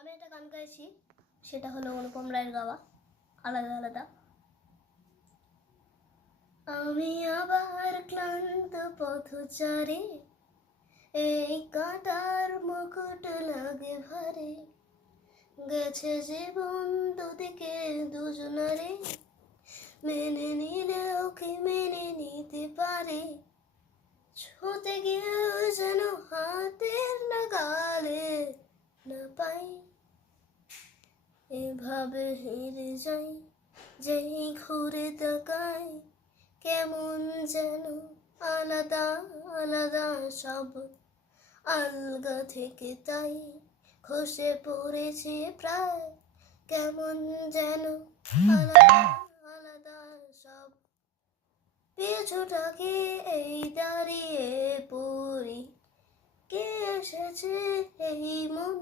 আমি একটা গান গাইছি, সেটা হলো অনুপম রায়ের গাওয়া আলাদা আলাদা। আমি আবার ক্লান্ত পথচারী, এই কাঁটার মুকুট লাগে ভারে, গেছে জীবন দুদিকে দুজনারে, মেনে নিলেও কি মেনে নিতে পারে, ছুঁতে গিয়েও যেন হাতের নাগালে না পাই, এভাবে হেরে যাই যেই ঘুরে তাকাই, কেমন যেন আলাদা আলাদা সব, আলগা থেকে তাই খসে পড়েছে প্রায়, কেমন যেন আলাদা আলাদা সব, পিছুটাকে এই দাঁড়িয়ে পড়ি, কে এসেছে এই মন